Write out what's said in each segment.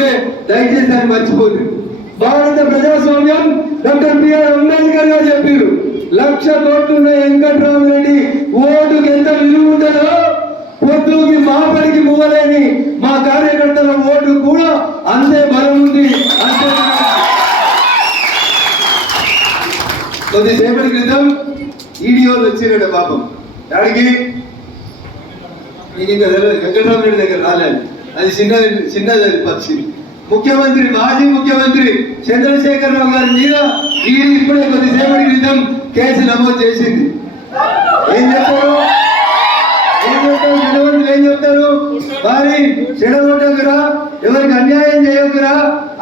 ఉంటే దయచేసి దాన్ని మర్చిపోతుంది. భారత ప్రజాస్వామ్యం డాక్టర్ బిఆర్ అంబేద్కర్ గారు చెప్పారు, 1,00,000 కోట్లున్న వెంకట్రామరెడ్డి ఓటుకి ఎంత విలువ ఉంటుందో పొద్దుకి మాపడికి మూవలేని మా కార్యకర్తల ఓటు కూడా అంతే బలం ఉంది. అంతే. కొద్దిసేపటి క్రితం ఈడీఓలు వచ్చిరట పాపం. దానికి మీకు ఇంకా వెంకటరామరెడ్డి దగ్గర రాలేదు, అది చిన్నది పక్షి. ముఖ్యమంత్రి మాజీ ముఖ్యమంత్రి చంద్రశేఖరరావు గారి మీద ఈడీ ఇప్పుడే కొద్దిసేపటి క్రితం కేసు నమోదు చేసింది. ఏం చెప్తారు జనవంతులు, ఏం చెప్తారు? వారి చెడగొట్టకురా, ఎవరికి అన్యాయం చేయకురా,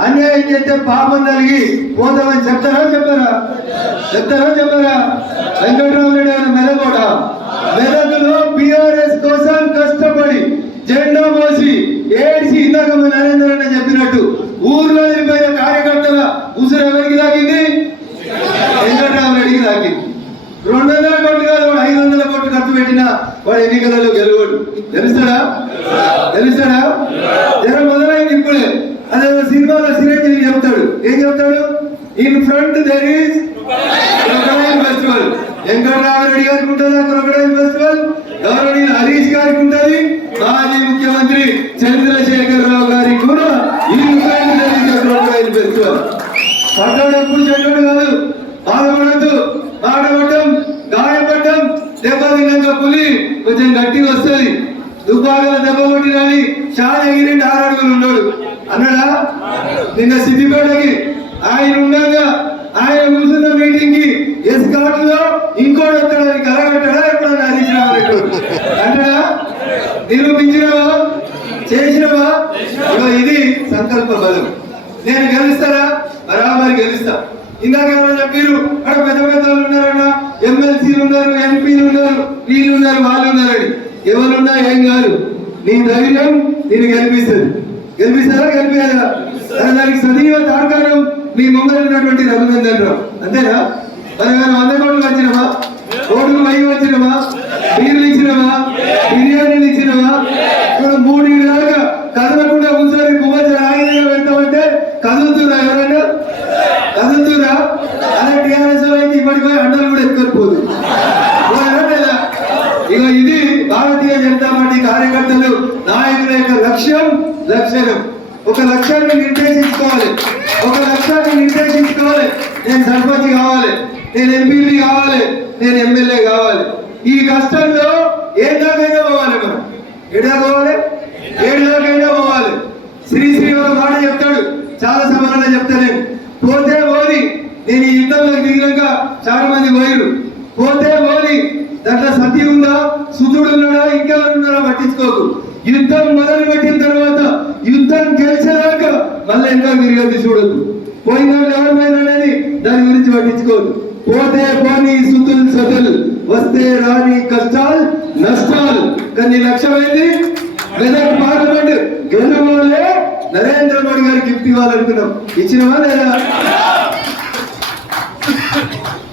అన్యాయం చేస్తే పాపం కలిగి పోతామని చెప్తారా చెప్పారా? వెంకటరామరెడ్డి గారు మెదకులో బీఆర్ఎస్ కోసం కష్టపడి జెండా మోసి ఏడ్చి ఇందాక నరేంద్ర అన్న చెప్పినట్టు ఊర్లో వెళ్ళిపోయిన కార్యకర్తల ఉసురు ఎవరికి తాకింది? వెంకటరామరెడ్డికి తాకింది. 200 కోట్లు కాదు, 500 కోట్లు ఖర్చు పెట్టిన వాడు ఎన్నికలలో గెలుస్తాడా? జనం మొదలైంది ఇప్పుడే. అదే సినిమాలో చిరంజీవి చెప్తాడు, ఏం చెప్తాడు? In front there is crocodile festival. Venkatarama Reddy గారికి ఉంటుందా క్రొకడైల్ ఫెస్టివల్? గౌరవనీయులు హరీష్ గారికి ఉంటుంది, మాజీ ముఖ్యమంత్రి చంద్రశేఖరరావు గారికి కూడా in front there is crocodile festival. పడ్డాడు ఎప్పుడు చెడ్డాడు కాదు, బాధపడద్దు. ఆడబడ్డం, గాయపడ్డం, దెబ్బ తిన్నాక పులి కొంచెం గట్టిగా వస్తుంది. దుబ్బాకల దెబ్బ కొట్టినని చాలా ఎగిరిండి 6 అడుగులు ఉన్నాడు అన్నాడా? నిన్న సిద్దిపేటకి ఆయన ఉండగా ఆయన కూర్చున్న మీటింగ్ కి ఎస్కాట్ లో ఇంకోటి వస్తాడని కలగట్టాడా? ఎప్పుడన్నా హరీష్ రావు అంటాడా? నిరూపించినవా? చేసినవా? ఇది సంకల్ప బలం. నేను గెలుస్తారా? బరాబరి గెలుస్తా. ఇందాక ఏమన్నా మీరు అక్కడ పెద్ద పెద్దలు ఉన్నారన్న, ఎమ్మెల్సీలు ఉన్నారు, ఎంపీలు ఉన్నారు, వీళ్ళు ఉన్నారు, వాళ్ళు ఉన్నారని. ఎవరున్నా ఏం కాదు, నీ ధైర్యం నేను గెలిపిస్తారా? గెలిపేదా? దానికి సజీవ తార్కాణం మీ ముందర ఉన్నటువంటి రఘునందన్ రావు. అంతేనా? మరి మనం 100 కోట్లు వచ్చినమా? ఓటుకు పైకి వచ్చినమా? బీర్లు ఇచ్చినమా? బిర్యానీలు ఇచ్చినమా? ఇప్పుడు 3 దాకా కదలకుండా కూర్చొని పువ్వు రాయిగా పెడతామంటే కదులుతున్నా? ఎవరైనా కదులుతురా? అలా టీఆర్ఎస్ అయితే ఇప్పటిపై అండలు కూడా ఎత్తుకోకపోదు. ఇక ఇది భారతీయ జనతా పార్టీ కార్యకర్తలు, నాయకుల యొక్క లక్ష్యం. ఒక లక్ష్యాన్ని నిర్దేశించుకోవాలి. నేను సర్పంచ్ కావాలి, నేను ఎంపీలు కావాలి, నేను ఎమ్మెల్యే కావాలి. ఈ కష్టంలో ఏ దాకైనా పోవాలి. మనం ఏడు దాకైనా పోవాలి. శ్రీ ఒక మాట చెప్తాడు, చాలా సమానంగా చెప్తా. నేను పోతే పోని, నేను ఈ యుద్ధంలోకి దిగినాక చాలా మంది పోతే పోని, దాంట్లో సతీ ఉందా, సుతుడు ఉన్నాడా, ఇంకెవరు ఉన్నారా పట్టించుకోకు. యుద్ధం మొదలు పెట్టిన తర్వాత యుద్ధం గెలిచేదాకా మళ్ళీ ఇంకా తిరిగి చూడద్దు. పోయిన ఎవరిమైనా అనేది దాని గురించి పట్టించుకోదు. పోతే పోని సతులు, వస్తే రాని కష్టాలు నష్టాలు. కానీ లక్ష్యమైంది మెదక్ పార్లమెంట్ గెలవాలే. నరేంద్ర మోడీ గారికి గిఫ్ట్ ఇవ్వాలనుకున్నాం, ఇచ్చినవా లేదా?